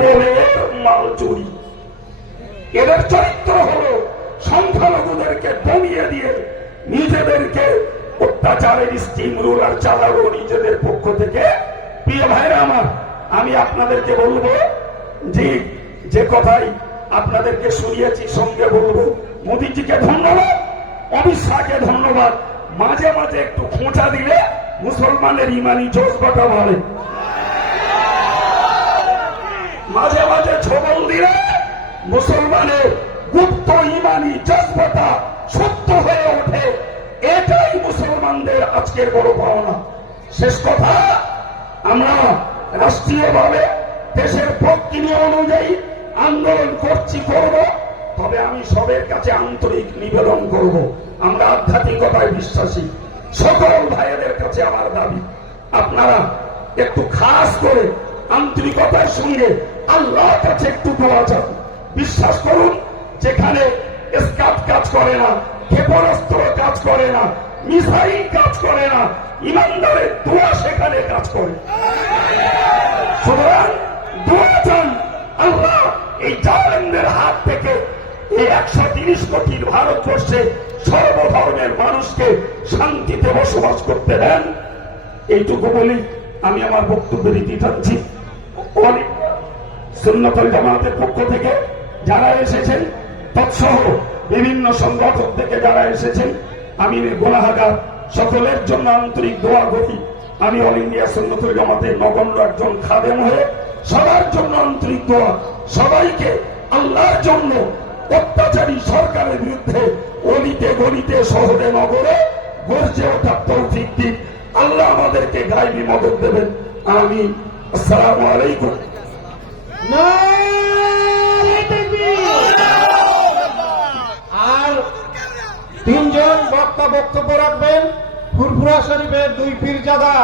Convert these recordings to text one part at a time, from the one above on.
গোলের মাল চুরি। এদের চরিত্র হলো সংখ্যালঘুদেরকে দমিয়ে দিয়ে নিজেদেরকে অত্যাচারের স্টিম রুলার চালাবো নিজেদের পক্ষ থেকে। প্রিয় ভাইরা আমার, আমি আপনাদেরকে বলবো যে কথাই আপনাদেরকে শুনিয়েছি সঙ্গে বলবো, মোদীজিকে ধন্যবাদ, অমিত শাহকে ধন্যবাদ। মাঝে মাঝে একটু খোঁচা দিলে মুসলমানের ইমানি জজবাটা বাড়ে, মাঝে মাঝে ছবল দিলে মুসলমানের গুপ্ত ইমানি জজবাটা সত্য হয়ে ওঠে। এটাই মুসলমানদের আজকের বড় পাওনা। শেষ কথা, আমরা রাষ্ট্রীয়ভাবে দেশের প্রক্রিয়া অনুযায়ী আন্দোলন করব, তবে আমি সবের কাছে আন্তরিক নিবেদন করব, আমরা আধ্যাত্মিকতায় বিশ্বাসী। সকল ভাইয়েদের কাছে আমার দাবি, আপনারা একটু খাস করে আন্তরিকতার সঙ্গে আল্লাহর কাছে একটু দোয়া চান। বিশ্বাস করুন, যেখানে স্কাট কাজ করে না, ক্ষেপণাস্ত্র কাজ করে না, মিসাইল কাজ করে না, ইমানদারের দোয়া সেখানে কাজ করে। সুতরাং দোয়া চান, আল্লাহ এই জালেমদের হাত থেকে এই 130 কোটির ভারতবর্ষে সর্বধর্মের মানুষকে শান্তিতে বসবাস করতে দেন। এইটুকু বলি আমি আমার বক্তব্যের ইতি টানছি। সুন্নতুল জামাতের পক্ষ থেকে যারা এসেছেন, তৎসহ বিভিন্ন সংগঠন থেকে যারা এসেছেন, আমি গুনাহগার সকলের জন্য আন্তরিক দোয়া করি। আমি অল ইন্ডিয়া সুন্নতুল জামাতের নগণ্য একজন খাদেম হয়ে সবার জন্য আন্তরিক দোয়া। সবাইকে আল্লাহর জন্য অত্যাচারী সরকারের বিরুদ্ধে অলিতে গলিতে শহরে নগরে গর্জে ওঠার তৌফিক দিন। আল্লাহ আমাদেরকে গায়বী মদদ দেবেন। আমিন। আসসালামু আলাইকুম। আর তিনজন বক্তা বক্তব্য রাখবেন। ফুরফুরা শরীফের দুই পীরজাদা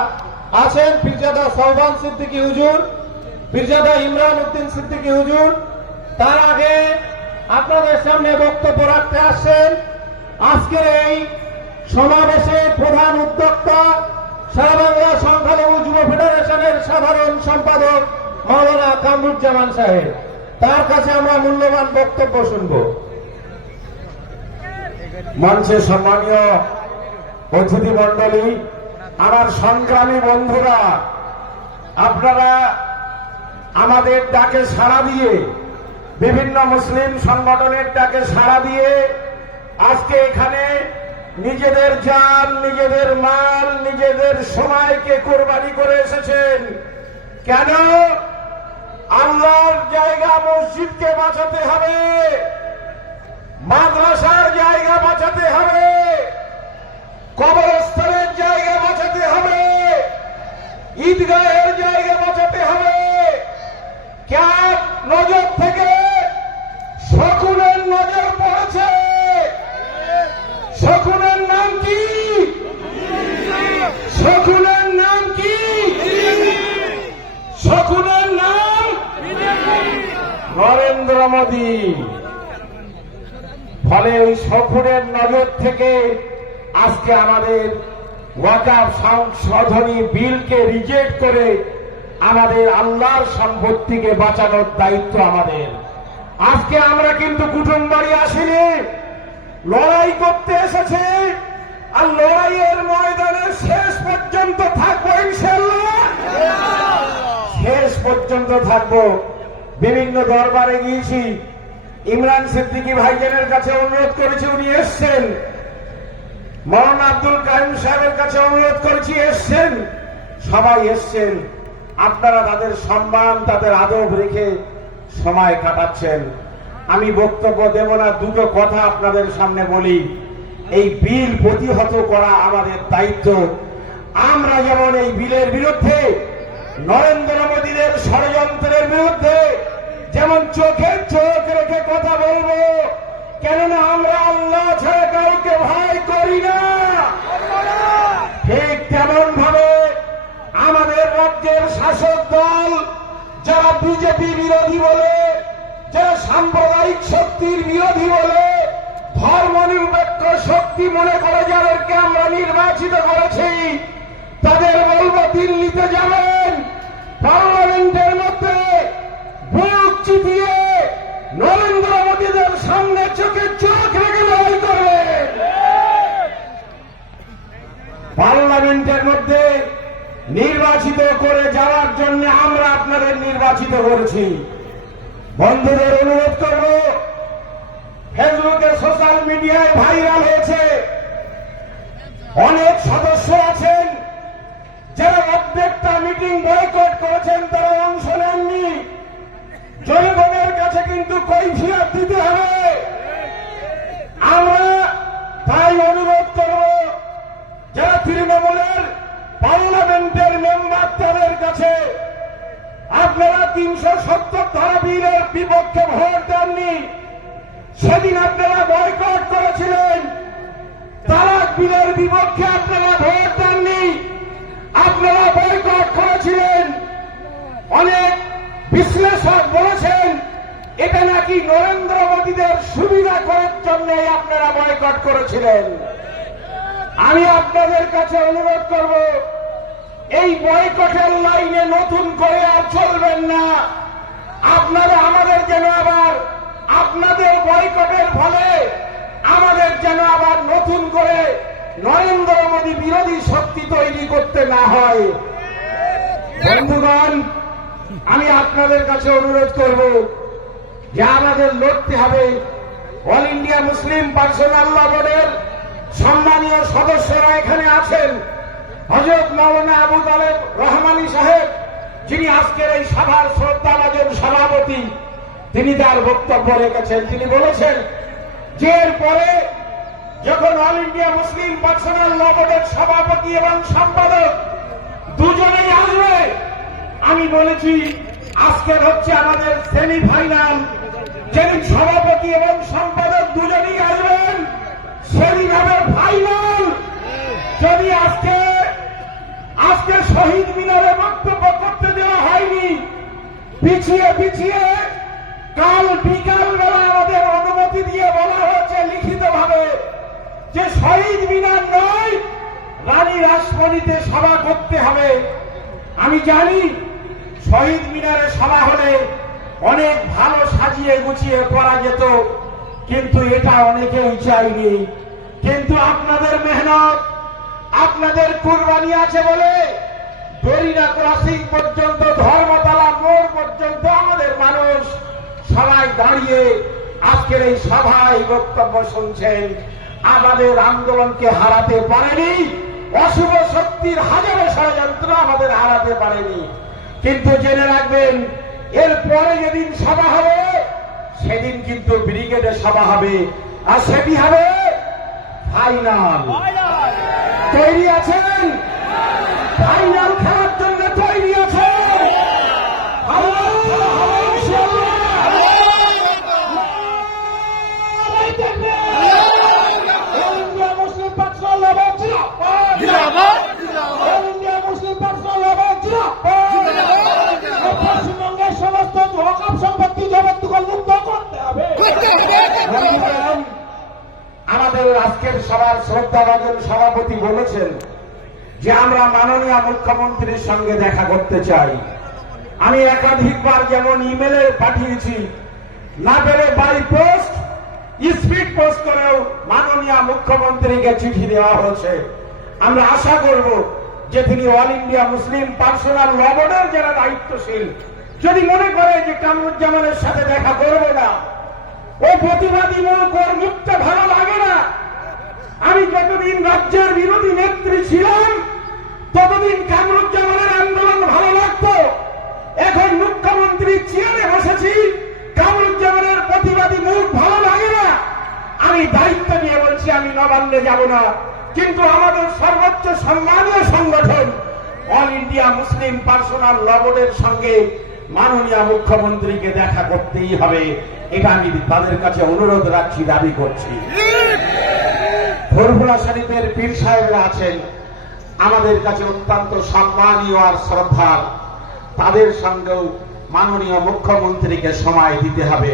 আছেন, পীরজাদা সওবান সিদ্দিকী হুজুর, পীরজাদা ইমরান উদ্দিন সিদ্দিকী হুজুর। তার আগে আপনাদের সামনে বক্তব্য রাখতে আসছেন আজকের এই সমাবেশের প্রধান উদ্যোক্তা, সারা বাংলা সংখ্যালঘু যুব ফেডারেশনের সাধারণ সম্পাদক মাওলানা কামরুজ্জামান সাহেব। তার কাছে আমরা মূল্যবান বক্তব্য শুনব। মঞ্চে সম্মানীয় অতিথি মন্ডলী, আমার সংগ্রামী বন্ধুরা, আপনারা আমাদের ডাকে সাড়া দিয়ে, বিভিন্ন মুসলিম সংগঠনের ডাকে সাড়া দিয়ে আজকে এখানে নিজেদের জান, নিজেদের মাল, নিজেদের সময়কে কোরবানি করে এসেছেন। কেন? আল্লাহর জায়গা মসজিদকে বাঁচাতে হবে, মাদ্রাসার জায়গা বাঁচাতে হবে, কবরস্থানের জায়গা বাঁচাতে হবে, ঈদগাহের জায়গা বাঁচাতে হবে। কার নজর থেকে? শকুনের নজর পড়েছে। শকুনের নাম কি? শকুনের নাম কি? শকুনের নাম নরেন্দ্র মোদী। ফলে ওই শকুনের নজর থেকে আজকে আমাদের ওয়াকাফ সংশোধনী বিলকে রিজেক্ট করে আমাদের আল্লাহর সম্পত্তিকে বাঁচানোর দায়িত্ব আমাদের। আজকে আমরা কিন্তু কুটুম বাড়ি আসিনি, লড়াই করতে এসেছি। আর লড়াইয়ের ময়দানে শেষ পর্যন্ত থাকবো ইনশাআল্লাহ, শেষ পর্যন্ত থাকবো। বিভিন্ন দরবারে গিয়েছি, ইমরান সিদ্দিকী ভাইজানের কাছে অনুরোধ করেছি, উনি এসছেন। মৌলানা আব্দুল কাইম সাহেবের কাছে অনুরোধ করেছি, এসছেন। সবাই এসছেন। আপনারা তাদের সম্মান, তাদের আদব রেখে সময় কাটাচ্ছেন। আমি বক্তব্য দেব না, দুটো কথা আপনাদের সামনে বলি। এই বিল প্রতিহত করা আমাদের দায়িত্ব। আমরা যেমন এই বিলের বিরুদ্ধে, নরেন্দ্র মোদীদের ষড়যন্ত্রের বিরুদ্ধে যেমন চোখে চোখ রেখে কথা বলবো, কেননা আমরা আল্লাহ ছাড়া কাউকে ভয় করি না, ঠিক তেমন ভাবে আমাদের রাজ্যের শাসক দল যারা বিজেপি বিরোধী বলে, যারা সাম্প্রদায়িক শক্তির বিরোধী বলে, ধর্মনিরপেক্ষ শক্তি মনে করে যাদেরকে আমরা নির্বাচিত করেছি, তাদের বলবো দিল্লিতে যাবেন, পার্লামেন্টের মধ্যে ভোট চোখে চোখ রেখে লড়াই করবেন। পার্লামেন্টের মধ্যে নির্বাচিত করে যাওয়ার জন্য আমরা আপনাদের নির্বাচিত করেছি। বন্ধুদের অনুরোধ করব, ফেসবুকে সোশ্যাল মিডিয়ায় ভাইরাল হয়েছে, অনেক সদস্য আছেন যারা প্রত্যেকটা মিটিং বয়কট করেছেন, তারা অংশ নেননি। জনগণের কাছে কিন্তু কৈফিয়ত দিতে হবে। আমরা তাই অনুরোধ করব, যারা তৃণমূলের পার্লামেন্টের মেম্বার তাদের কাছে, আপনারা 370 ধারা বিলের বিপক্ষে ভোট দেননি। সেদিন আপনারা বয়কট করেছিলেন। তালাক বিলের বিপক্ষে আপনারা ভোট দেননি, আপনারা বয়কট করেছিলেন। অনেক বিশ্লেষক বলেছেন এটা নাকি নরেন্দ্র মোদীদের সুবিধা করার জন্য আপনারা বয়কট করেছিলেন। আমি আপনাদের কাছে অনুরোধ করব, এই বয়কটের লাইনে নতুন করে আর চলবেন না। আপনারা আমাদের যেন আবার আপনাদের বয়কটের ফলে আমাদের যেন আবার নতুন করে নরেন্দ্র মোদী বিরোধী শক্তি তৈরি করতে না হয়। বন্ধুগণ, আমি আপনাদের কাছে অনুরোধ করব যে আমাদের লড়তে হবে। অল ইন্ডিয়া মুসলিম পার্সোনাল ল বোর্ডের সম্মানীয় সদস্যরা এখানে আছেন। হযরত মাওলানা আবু তালেব রহমানী সাহেব, যিনি আজকের এই সভার শ্রদ্ধাভাজন সভাপতি, তিনি তার বক্তব্য রেখেছেন। তিনি বলেছেন যে এরপরে যখন অল ইন্ডিয়া মুসলিম পার্সোনাল ল বোর্ডের সভাপতি এবং সম্পাদক দুজনেই আসবে, আমি বলেছি আজকের হচ্ছে আমাদের সেমিফাইনাল। যেদিন সভাপতি এবং সম্পাদক দুজনেই আসবেন সেদিন হবে ফাইনাল। যদি আজকে শহীদ মিনারে বক্তব্য করতে দেওয়া হয়নি, পিছিয়ে কাল বিকাল বেলা আমাদের অনুমতি দিয়ে বলা হয়েছে লিখিতভাবে যে শহীদ মিনার নয়, রানী রাসমণিতে সভা করতে হবে। আমি জানি শহীদ মিনারে সভা হলে অনেক ভালো সাজিয়ে গুছিয়ে করা যেত, কিন্তু এটা অনেকেই চাইনি। কিন্তু আপনাদের মেহনত, আপনাদের কুরবানি আছে বলে দরিনা ক্রসিং পর্যন্ত, ধর্মতলা মোড় পর্যন্ত আমাদের মানুষ সবাই দাঁড়িয়ে আজকের এই সভায় বক্তব্য শুনছেন। আমাদের আন্দোলনকে হারাতে পারেনি, অশুভ শক্তির হাজারো ষড়যন্ত্র আমাদের হারাতে পারেনি। কিন্তু জেনে রাখবেন, এরপরে যেদিন সভা হবে সেদিন কিন্তু ব্রিগেডে সভা হবে, আর সেটি হবে ফাইনাল। তৈরি আছেন? ফাইনাল খেলার জন্য তৈরি আছেন? মুসলিম পার্সোনাল ল বোর্ড জিন্দাবাদ, মুসলিম পার্সোনাল ল বোর্ড জিন্দাবাদ। পশ্চিমবঙ্গের সমস্ত ওয়াকফ সম্পত্তি জবরদখল মুক্ত করতে হবে। আমাদের আজকের সভার শ্রদ্ধাভাজন সভাপতি বলেছেন যে আমরা মাননীয় মুখ্যমন্ত্রীর সঙ্গে দেখা করতে চাই। আমি একাধিকবার যেমন ইমেলে পাঠিয়েছি, না পেলে বাই পোস্ট, স্পিড পোস্ট করেও মাননীয় মুখ্যমন্ত্রীকে চিঠি দেওয়া হয়েছে। আমরা আশা করব যে তিনি অল ইন্ডিয়া মুসলিম পার্সোনাল ল বোর্ডের যারা দায়িত্বশীল, যদি মনে করে যে কামরুজ্জামানের সাথে দেখা করবে না, ও প্রতিবাদী মুখ, ওর মুখটা ভালো লাগে না। আমি যতদিন রাজ্যের বিরোধী নেত্রী ছিলাম ততদিন কামরুজ্জামানের আন্দোলন ভালো লাগতো। এখন মুখ্যমন্ত্রী চেয়ারে বসেছি, কামরুজ্জামানের প্রতিবাদী মুখ ভালো লাগে না। আমি দায়িত্ব নিয়ে বলছি আমি নবান্নে যাব না, কিন্তু আমাদের সর্বোচ্চ সম্মানীয় সংগঠন অল ইন্ডিয়া মুসলিম পার্সোনাল ল বোর্ডের সঙ্গে মাননীয় মুখ্যমন্ত্রীকে দেখা করতেই হবে। এটা আমি তাদের কাছে অনুরোধ রাখছি, দাবি করছি। ফুরফুরা শরীফের পীর সাহেবরা আছেন আমাদের কাছে অত্যন্ত সম্মানীয় আর শ্রদ্ধার, তাদের সঙ্গেও মাননীয় মুখ্যমন্ত্রীকে সময় দিতে হবে।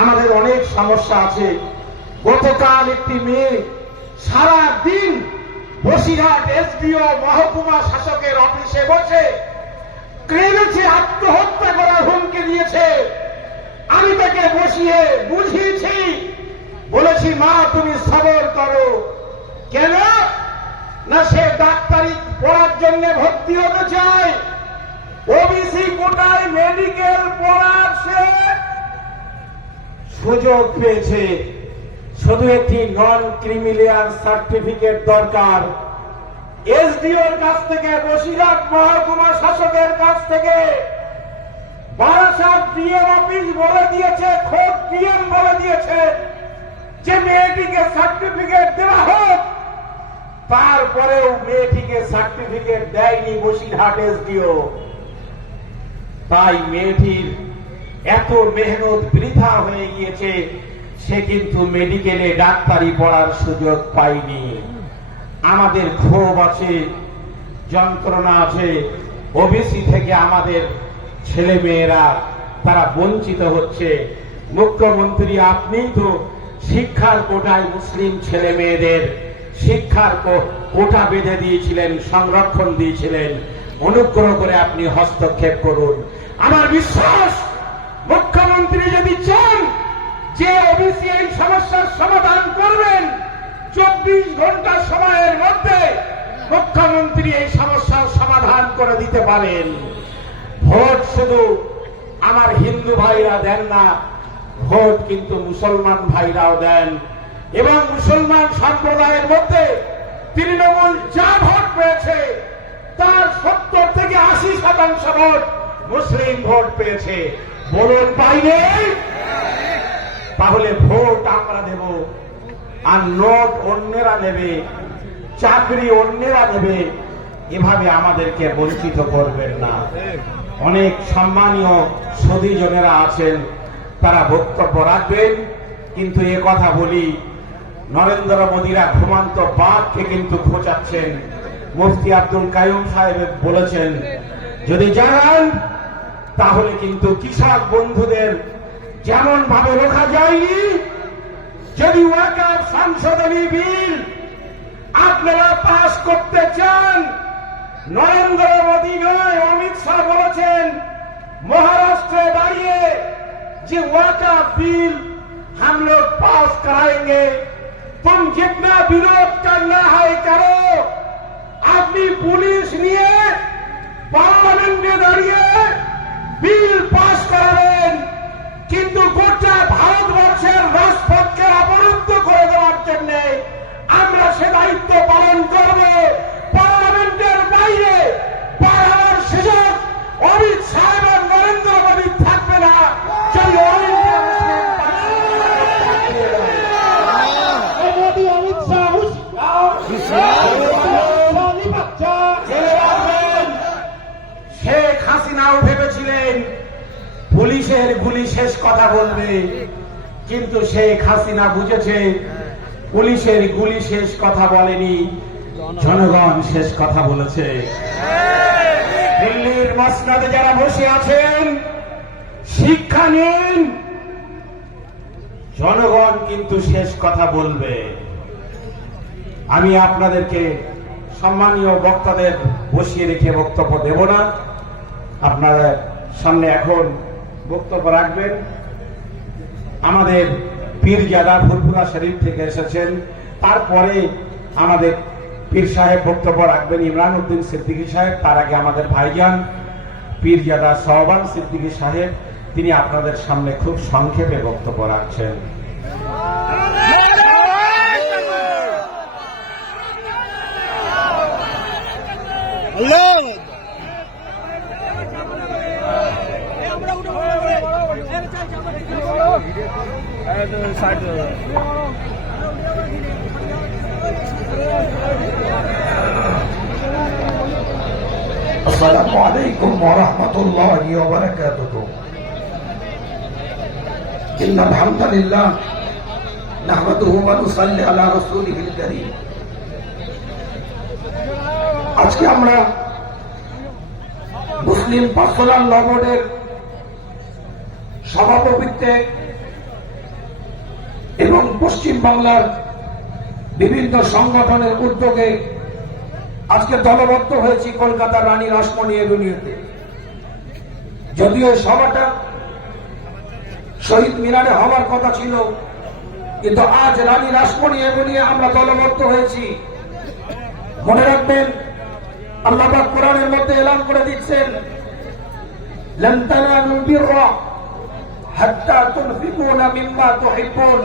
আমাদের অনেক সমস্যা আছে। গতকাল একটি মেয়ে সারা দিন বসিরহাট এসডিও মহকুমা শাসকের অফিসে বসে কেঁদেছে, আত্মহত্যা করার হুমকি দিয়েছে। আমি তাকে বসিয়ে বুঝিয়েছি বলেছি মা তুমি সবর করো। কেন না সে ডাক্তারি পড়ার জন্য ভর্তি হতে চায়, ওবিসি কোটায় মেডিকেল পড়ার সে সুযোগ পেয়েছে। শুধু একটি নন ক্রিমিলিয়ার সার্টিফিকেট দরকার। এসডিওর কাছ থেকে, বসিরহাট মহকুমা শাসকের কাছ থেকে, বারাসাত ডিএম অফিস বলে দিয়েছে, খোদ ডিএম বলে দিয়েছে যে মেয়েটিকে সার্টিফিকেট দেওয়া হোক। তারপরেও মেয়েটিকে সার্টিফিকেট দেয়নি বসিরহাট এসডিও। তাই মেয়েটির এত মেহনত বৃথা হয়ে গিয়েছে, সে কিন্তু মেডিকেলে ডাক্তারি পড়ার সুযোগ পায়নি। আমাদের ক্ষোভ আছে, যন্ত্রণা আছে, ওবিসি থেকে আমাদের ছেলে মেয়েরা তারা বঞ্চিত হচ্ছে। মুখ্যমন্ত্রী আপনি তো শিক্ষার কোটায় মুসলিম ছেলে মেয়েদের শিক্ষার কোটা বেঁধে দিয়েছিলেন, সংরক্ষণ দিয়েছিলেন। অনুগ্রহ করে আপনি হস্তক্ষেপ করুন। আমার বিশ্বাস মুখ্যমন্ত্রী যদি চান যে ওবিসি এই সমস্যার সমাধান করবেন, 24 ঘন্টা সময়ের মধ্যে মুখ্যমন্ত্রী এই সমস্যার সমাধান করে দিতে পারেন। ভোট শুধু আমার হিন্দু ভাইরা দেন না, ভোট কিন্তু মুসলমান ভাইরাও দেন। এবং মুসলমান সম্প্রদায়ের মধ্যে তৃণমূল যা ভোট পেয়েছে তার 70 থেকে 80% ভোট মুসলিম ভোট পেয়েছে। বলুন পাইনি? তাহলে ভোট আমরা দেব, আর নোট অন্যেরা নেবে, চাকরি অন্যেরা নেবে। এভাবে আমাদেরকে বঞ্চিত করবেন না। অনেক সম্মানীয় সুধীজনেরা আছেন, তারা বক্তব্য রাখবেন। কিন্তু এ কথা বলি, নরেন্দ্র মোদীরা ঘুমান্ত বাঘকে কিন্তু খোঁচাচ্ছেন। মুফতি আব্দুল কাইয়ুম সাহেব বলেছেন যদি জানান তাহলে কিন্তু কৃষক বন্ধুদের যেমন ভাবে রোখা যায়নি, যদি ওয়াকফ সংশোধনী বিল আপনারা পাস করতে চান, নরেন্দ্র মোদী নয় অমিত শাহ বলেছেন মহারাষ্ট্রে দাঁড়িয়ে যে ওয়াকফ बिल हम लोग पास कराएंगे, तुम जितना विरोध करना है करो। আপনি পুলিশ নিয়ে পার্লামেন্টে দাঁড়িয়ে বিল পাস করাবেন, কিন্তু গোটা ভারতবর্ষের রাজপথকে অবরুদ্ধ করে দেওয়ার জন্য আমরা সে দায়িত্ব পালন করব। পার্লামেন্টের বাইরে বাড়াবার সুযোগ অমিত শাহ এবং নরেন্দ্র মোদী থাকবে না। যদি মোদী অমিত শাহ শেখ হাসিনাও ভেবেছিলেন পুলিশের গুলি শেষ কথা বলবে, কিন্তু শেখ হাসিনা বুঝেছে পুলিশের গুলি শেষ কথা বলেনি, জনগণ শেষ কথা বলেছে। দিল্লির মসনদে যারা বসে আছেন শিক্ষা নিন, জনগণ কিন্তু শেষ কথা বলবে। আমি আপনাদেরকে সম্মানীয় বক্তাদের বসিয়ে রেখে বক্তব্য দেব না। আপনারা সামনে এখন বক্তব্য রাখবেন আমাদের পীরজাদা ফুরফুরা শরীফ থেকে এসেছেন। তারপরে আমাদের পীর সাহেব বক্তব্য রাখবেন ইমরান উদ্দিন সিদ্দিকী সাহেব। তার আগে আমাদের ভাইজান পীরজাদা সোহবান সিদ্দিকী সাহেব, তিনি আপনাদের সামনে খুব সংক্ষেপে বক্তব্য রাখছেন। আসসালামু আলাইকুম ওয়া রাহমাতুল্লাহি ওয়া বারাকাতুহু। ইন্নাল হামদালিল্লাহ নাহমাদুহু ওয়া নুসাল্লি আলা রাসূলিহিল কারীম। আজকে আমরা মুসলিম পার্সোনাল ল বোর্ডের সভাপতিত্বে এবং পশ্চিম বাংলার বিভিন্ন সংগঠনের উদ্যোগে আজকে দলবদ্ধ হয়েছি কলকাতার রানী রাসমণি এভিনিউতে। যদিও সভাটা শহীদ মিনারে হওয়ার কথা ছিল, কিন্তু আজ রানী রাসমণি নিয়ে আমরা দলবদ্ধ হয়েছি। মনে রাখবেন, আল্লাহ পাক কোরআনের মধ্যে এলান করে দিচ্ছেন, লান তানালুল বিররা হাত্তা তুনফিকুনা মিম্মা তুহিব্বুন।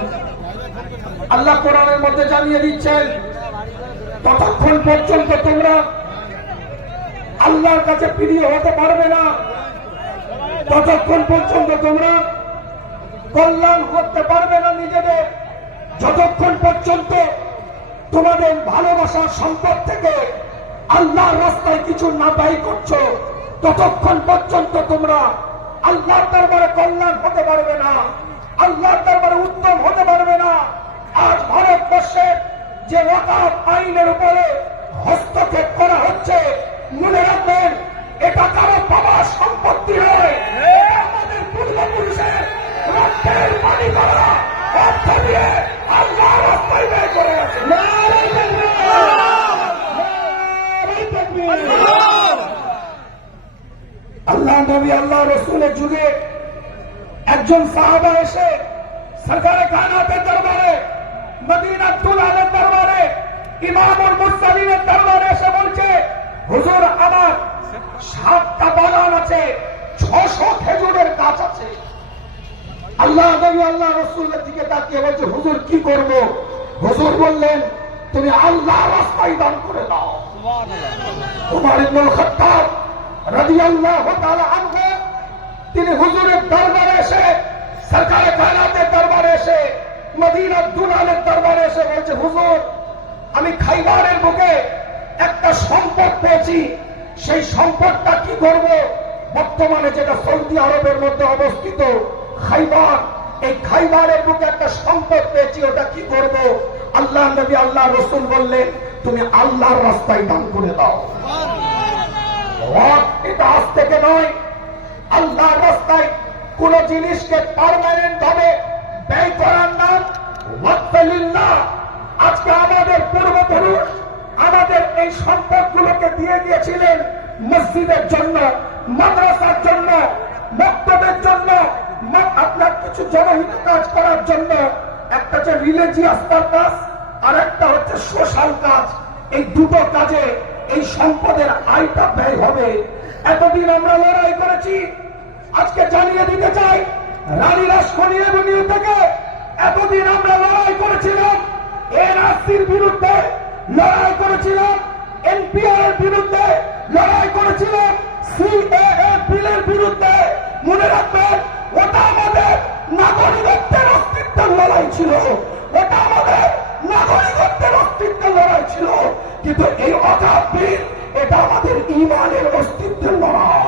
আল্লাহ কোরআনের মধ্যে জানিয়ে দিচ্ছেন, ততক্ষণ পর্যন্ত তোমরা আল্লাহর কাছে প্রিয় হতে পারবে না, ততক্ষণ পর্যন্ত তোমরা কল্যাণ করতে পারবে না নিজেদের, যতক্ষণ পর্যন্ত তোমাদের ভালোবাসার সম্পদ থেকে আল্লাহর রাস্তায় কিছু না ব্যয় করছো, ততক্ষণ পর্যন্ত তোমরা আল্লাহর দরবারে কল্যাণ হতে পারবে না, আল্লাহর দরবারে উত্তম হতে পারবে না। আজ ভারতবর্ষের যে ওয়াকফ আইনের উপরে হস্তক্ষেপ করা হচ্ছে, মনে রাখবেন, এটা কারো বাবার সম্পত্তি নয়, এটা আমাদের পূর্বপুরুষের রক্তের পানি করা অর্থ দিয়ে আল্লাহর রাস্তায় ব্যয় করে গেছে। আল্লাহ নবী আল্লাহ রসুলের যুগে একজন সাহাবা এসে সরকারে কায়নাতের দরবারে, মদিনাতুল আলের দরবারে, ইমামুল মুরসালিনের দরবারে এসে বলছে, হুজুর আমার 7টা বাগান আছে, 600 খেজুরের গাছ আছে। আল্লাহ নবী আল্লাহ রসুলের দিকে তাকিয়ে বলছে, হুজুর কি করব? হুজুর বললেন, তুমি আল্লাহর রাস্তায় দান করে দাও। উমর ইবনুল খাত্তাব রাদিয়াল্লাহু তাআলা আনহু তিনি হুজুরের দরবারে এসে, সরকারে কায়নাতের দরবারে এসে, মদিনাতুল আলের দরবারে এসে বলছে, হুজুর আমি খাইবারের বুকে একটা সম্পদ পেয়েছি, সেই সম্পদটা কি করব? বর্তমানে যেটা সৌদি আরবের মধ্যে অবস্থিত খাইবার, এই খাইবারের বুকে একটা সম্পদ পেয়েছি, ওটা কি করব? আল্লাহ নবী আল্লাহ রসুল বললেন, তুমি আল্লাহর রাস্তায় দান করে দাও। এটা আজ থেকে নয়, আল্লাহর রাস্তায় কোন জিনিসকে পার্মানেন্ট ভাবে ব্যয় করার নাম ওয়াক্ফুলিল্লাহ। আজকে আমাদের পূর্বপুরুষ আমাদের এই সম্পদগুলোকে দিয়ে দিয়েছিলেন মসজিদের জন্য, মাদ্রাসার জন্য, মক্তবের জন্য, আপনার কিছু জনহিত কাজ করার জন্য। একটা হচ্ছে রিলিজিয়াস পারপাস, আর একটা হচ্ছে সোশ্যাল কাজ। এই দুটো কাজে এই সম্পদের আয়টা ব্যয় হবে। এতদিন আমরা লড়াই করেছি, আজকে জানিয়ে দিতে চাই, রানী রাসমণি থেকে এতদিন আমরা লড়াই করেছিলাম এনআরসির বিরুদ্ধে, লড়াই করেছিলাম এনপিআর এর বিরুদ্ধে, লড়াই করেছিলাম সিএএ বিলের বিরুদ্ধে। মনে রাখবেন, ওটা আমাদের নাগরিকত্বের অস্তিত্বের লড়াই ছিল, ওটা আমাদের নাগরিকত্বের অস্তিত্বের লড়াই ছিল। কিন্তু এই ওয়াকফ বিল, এটা আমাদের ঈমানের অস্তিত্বের লড়াই।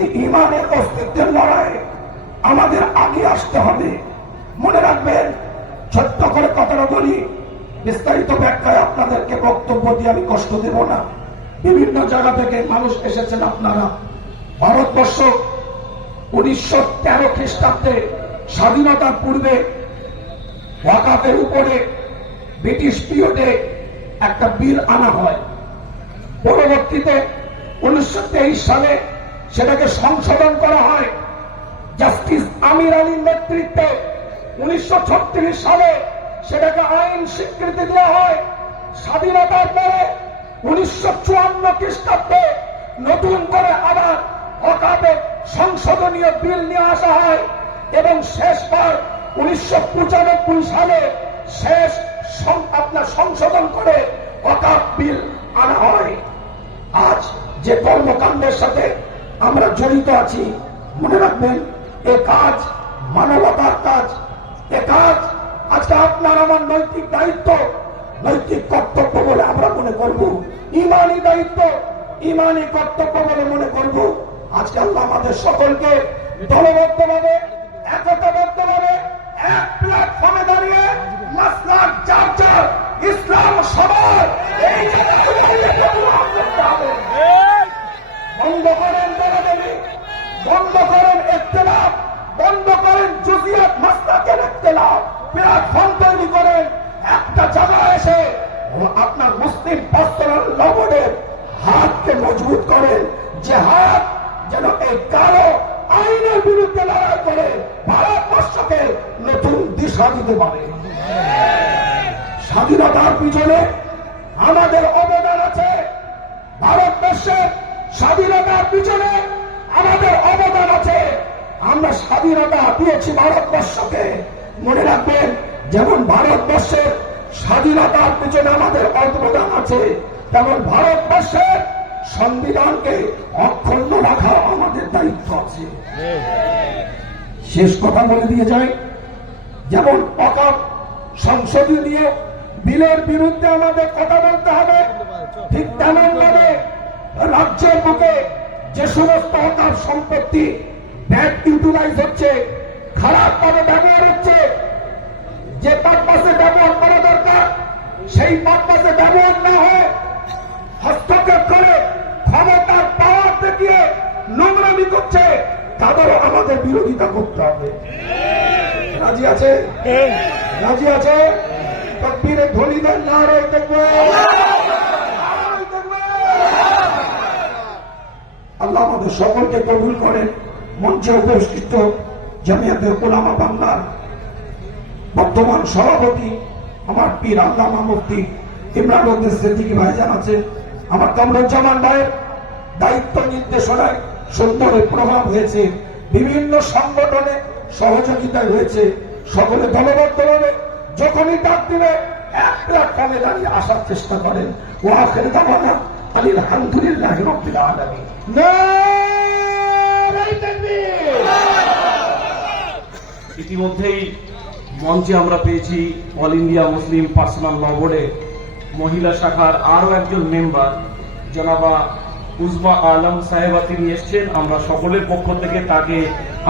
এই ঈমানের অস্তিত্বের লড়াই আমাদের আগে আসতে হবে। মনে রাখবেন, ছোট্ট করে কথাটা বলি, বিস্তারিত ব্যাখ্যায় আপনাদেরকে বক্তব্য দিয়ে আমি কষ্ট দেব না। বিভিন্ন জায়গা থেকে মানুষ এসেছেন। আপনারা ভারতবর্ষ 1913 খ্রিস্টাব্দে স্বাধীনতার পূর্বে ওয়াকফের উপরে ব্রিটিশ পিরিয়ডে একটা বিল আনা হয়। পরবর্তীতে 1923 সালে সেটাকে সংশোধন করা হয়। জাস্টিস আমির আলীর নেতৃত্বে 1936 সালে সেটাকে আইন স্বীকৃতি দেওয়া হয়। স্বাধীনতার পরে 1954 খ্রিস্টাব্দে নতুন করে আবার ওয়াকফে সংশোধনীয় বিল নিয়ে আসা হয় এবং শেষবার 1995 সালে শেষ আপনার সংশোধন করে ওয়াকফ বিল আনা হয়। আজ যে কর্মকাণ্ডের সাথে আমরা জড়িত আছি, মনে রাখবেন, এ কাজ মানবতার কাজ। এ কাজ আজকে আপনার আমার নৈতিক দায়িত্ব, নৈতিক কর্তব্য বলে আমরা মনে করব, ইমানি দায়িত্ব, ইমানি কর্তব্য বলে মনে করব। আজকে আল্লাহ আমাদের সকলকে দলবদ্ধভাবে, একতাবদ্ধভাবে এক প্ল্যাটফর্মে দাঁড়িয়ে মাসলাক যার যার ইসলাম সবার এই বন্ধ করেন দলাদলি, বন্ধ করেন ইখতিলাফ, বন্ধ করেন জুজিয়াত মাসলাকের ইখতিলাফ। প্ল্যাটফর্ম তৈরি করেন, একটা জায়গায় এসে আপনার মুসলিম পার্সোনাল ল বোর্ডের হাতকে মজবুত করেন, যে হাত যেন এই কালো আইনের বিরুদ্ধে লড়াই করে ভারতবর্ষকে নতুন দিশা দিতে পারে। স্বাধীনতার পিছনে আমাদের অবদান আছে, ভারতবর্ষের স্বাধীনতার পিছনে আমাদের অবদান আছে। আমরা স্বাধীনতা দিয়েছি ভারতবর্ষকে। মনে রাখবেন, যেমন ভারতবর্ষের স্বাধীনতার পিছনে আমাদের অবদান আছে, তেমন ভারতবর্ষের সংবিধানকে অক্ষুণ্ণ রাখা আমাদের দায়িত্ব আছে। শেষ কথা বলে দিয়ে যায়, যেমন অকাপ সংশোধনীয় বিলের বিরুদ্ধে আমাদের কথা বলতে হবে, ঠিক তেমন ভাবে রাজ্যের বুকে যে সমস্ত অকাপ সম্পত্তি ব্যাড ইউটিলাইজ হচ্ছে, খারাপ ভাবে ব্যবহার হচ্ছে, যে পারপাসে ব্যবহার করা দরকার সেই পারপাসে ব্যবহার না হয় হস্তক্ষেপ করে ক্ষমতার পাওয়ার দেখিয়ে নোংরামি করছে, তাদেরও আমাদের বিরোধিতা করতে হবে। রাজি আছে? রাজি আছে? তকবীরে ধ্বনি দেন, নারায়ে তাকবীর। আল্লাহ আমাদের সকলকে কবুল করেন। মঞ্চে উপস্থিত জামিয়াতে উলামা বাংলার বর্তমান সভাপতি আমার পীর আল্লামা মুফতি ইমরান উদ্দিন সিদ্দিকী ভাইজান আছে, আমার কামরুজ্জামান ভাইয়ের দায়িত্ব নির্দেশনায় সুন্দর প্রভাব হয়েছে, বিভিন্ন সংগঠনে সহযোগিতায় হয়েছে। সকলে দলবদ্ধভাবে যখনই ডাক দিলে এক প্ল্যাটফর্মে দাঁড়িয়ে আসার চেষ্টা করেন। ও আখির দাওয়ানা আলহামদুলিল্লাহি রাব্বিল আলামিন। নারায়ে তাকবীর। ইতিমধ্যেই মঞ্চে আমরা পেয়েছি অল ইন্ডিয়া মুসলিম পার্সোনাল ল বোর্ডের মহিলা শাখার আরো একজন মেম্বার জনাবা উজমা আলম সাহেবা, তিনি এসছেন। আমরা সকলের পক্ষ থেকে তাকে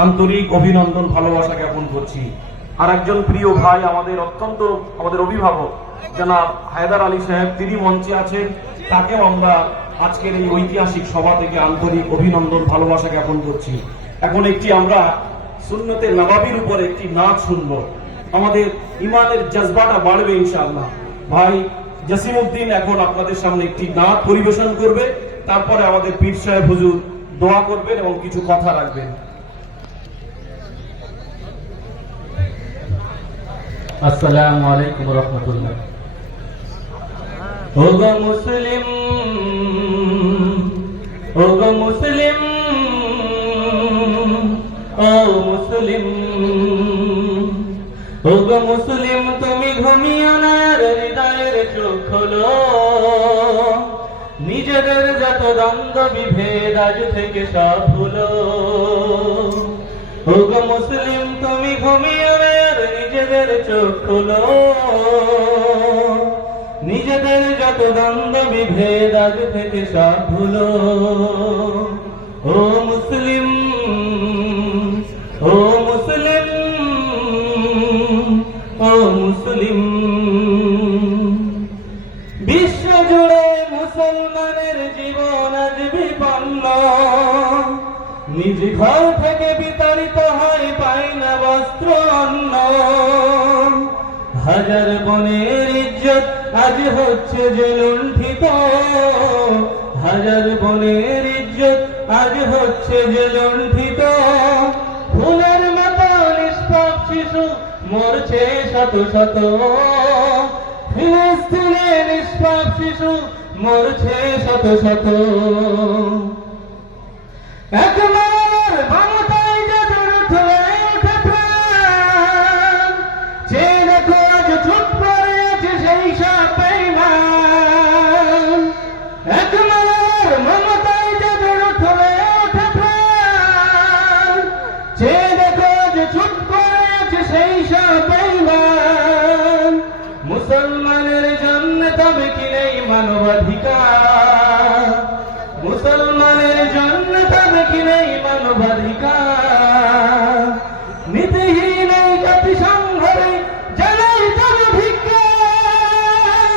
আন্তরিক অভিনন্দন, ভালোবাসা জ্ঞাপন করছি। আর একজন প্রিয় ভাই আমাদের অভিভাবক জনাব হায়দার আলী সাহেব, তিনি মঞ্চে আছেন। তাকেও আমরা আজকের এই ঐতিহাসিক সভা থেকে আন্তরিক অভিনন্দন, ভালোবাসা জ্ঞাপন করছি। এখন আমরা সুন্নতে নবাবির উপর একটি নাচ শুনব, আমাদের ইমানের জজবাটা বাড়বে ইনশাআল্লাহ। ভাই জসিমউদ্দিন এখন আপনাদের সামনে একটি নাচ পরিবেশন করবে, তারপরে আমাদের পীর সাহেব হুজুর দোয়া করবেন এবং কিছু কথা রাখবেন। আসসালামু আলাইকুম ওয়া রাহমাতুল্লাহ। ওগো মুসলিম, ওগো মুসলিম, ও মুসলিম, ওগো মুসলিম, তুমি ঘুমিও না, হৃদয়ের চোখ খোলো। নিজেদের যত দ্বন্দ্ব বিভেদ আজ থেকে সব ভুলো। ওগো মুসলিম, তুমি ঘুমিও না, নিজেদের চোখ খোলো। নিজেদের যত দ্বন্দ্ব বিভেদ আজ থেকে সব ভুলো। ও মুসলিম, ও মুসলিম, ও মুসলিম। বিশ্ব জুড়ে মুসলমানের জীবন আজ বিপন্ন। নিজ ঘর থেকে বিতাড়িত হয়, পায় না বস্ত্র অন্ন। হাজার বনের ইজ্জত আজ হচ্ছে যে লুণ্ঠিত। হাজার বনের ইজ্জত আজ হচ্ছে যে লুণ্ঠিত। ফুলের মতো নিষ্পাপ শিশু মরছে শত শত। ফিলিস্তিনে নিষ্পাপ শিশু মরছে শত শত। একবার বাংলায় যাদের উঠলে ওঠে প্রাণ, যে দেখো আজ চুপ করে আছে সেই সব বেঈমান। একবার মমতায় যাদের উঠলে ওঠে প্রাণ, যে দেখো আজ চুপ করে আছে সেই সব বেঈমান। মুসলমানের জন্য তবে কি নেই মানবাধিকার? মুসলমানের জন্য তবে কি নেই মানবাধিকার? নীতিহীন এই জাতিসংঘরে জানাই তবে ধিক্কার।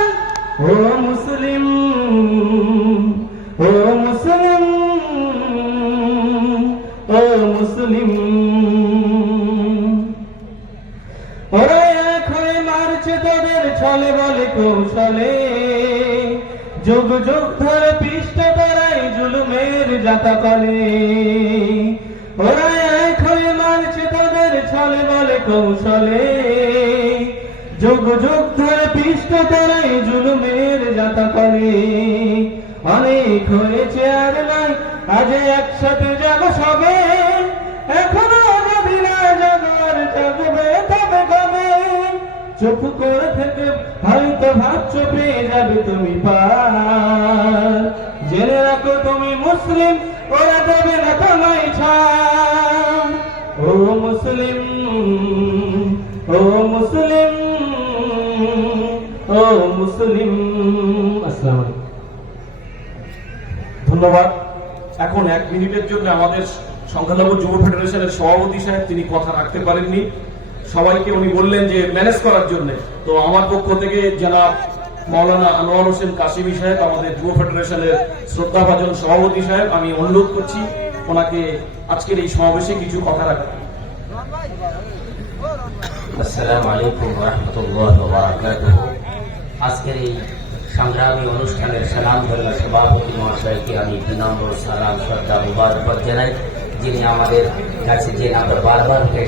ও মুসলিম, ও মুসলিম, ও মুসলিম। ওরা এক হয়ে মারছে তোদের ছলে বলে কৌশলে। যুগ যুগ ধরে পৃষ্ঠ তারাই জুলুমের জাতাকলে। ওরা এক হয়ে মারছে তোদের ছলে বলে কৌশলে, যুগ যুগ ধরে পৃষ্ঠ তারাই জুলুমের জাতাকলে। অনেক হয়েছে আর নাই, আজ একসাথে যাব সবে, এখনো যদি না জাগার জাগবে তবে কবে। চুপ করে থেকে হয়তো ভাবছো পেয়ে যাবে তুমি পার, জেনে রাখো তুমি মুসলিম, ওরা দেবে না তোমায় ছাড়। ও মুসলিম, ও মুসলিম, ও মুসলিম। আসসালামু আলাইকুম। ধন্যবাদ। এখন 1 মিনিটের জন্য আমাদের সংখ্যালঘু যুব ফেডারেশনের সভাপতি সাহেব তিনি কথা রাখতে পারেননি, সবাইকে উনি বললেন যে ম্যানেজ করার জন্য। তো আমার পক্ষ থেকে জনাব মাওলানা আনোয়ার হোসেন কাশিমি সাহেব, আমাদের যুব ফেডারেশনের শ্রদ্ধাভাজন সভাপতি সাহেব, আমি অনুরোধ করছি ওনাকে আজকের এই সমাবেশে কিছু কথা রাখতে। আসসালামু আলাইকুম ওয়া রাহমাতুল্লাহি ওয়া বারাকাতুহু। আজকের এই সংগ্রামী অনুষ্ঠানের স্বনামধন্য সভাপতি মহাশয়কে আমি বিনম্র সালাম শ্রদ্ধা মুবারকবাদ জানাই, যিনি আমাদের কাছে যে আমরা বারবার